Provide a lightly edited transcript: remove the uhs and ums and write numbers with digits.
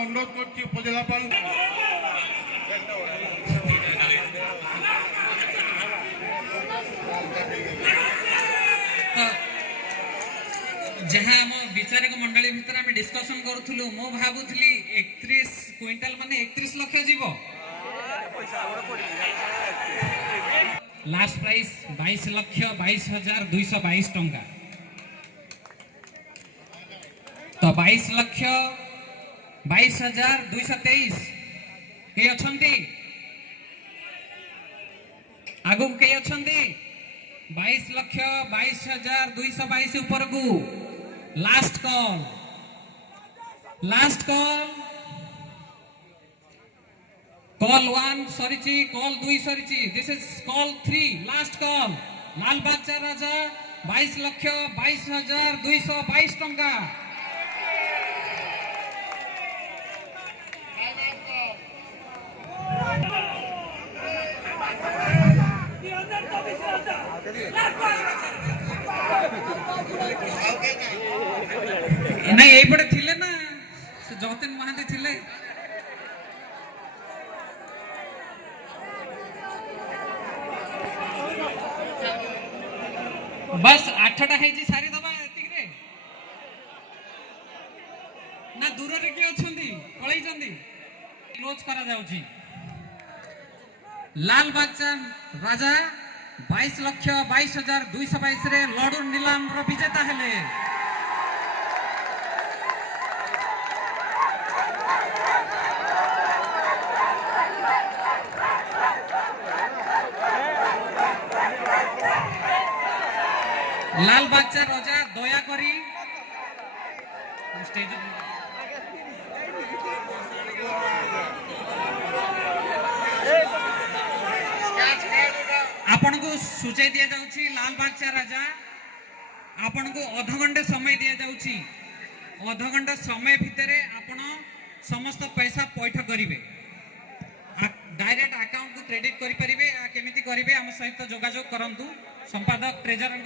अनुरोध कर उपजिलापाल जहाँ आम विचारक मंडली भितर आम डिस्कसन करूँ मु भावुली 31 क्विंटाल माने 31 लाख जीव लास्ट प्राइस 22,22,222 टंका तो 22,22,223 के अछंती आगु के अछंती 22,22,222 ऊपर को लास्ट कॉल कॉल 1 सरीची कॉल 2 सरीची this is call 3 last call Lalbaug चार राजा 22,22,222 टंका नहीं यही पड़े थिले ना जगतीन महांती थिले बस 8टा है सारी दबा एतिकरे ना दूर रे के अछंती पळै जंदी क्लोज करा जाउची लाल बागचान राजा 22,22,222 रे लडू नीलाम रो विजेता हेले लाल बागचा राजा दया करी स्टेज आपण को सूचय दिया जाउची लाल बागचा राजा आपण को आधा घंटे समय दिया जाउची आधा घंटा समय भितरे आपण समस्त पैसा पैठ करिवे डायरेक्ट अकाउंट को क्रेडिट करि परिबे केमिति करिवे हम सहित जोगाजोग करंतु संपादक ट्रेजरर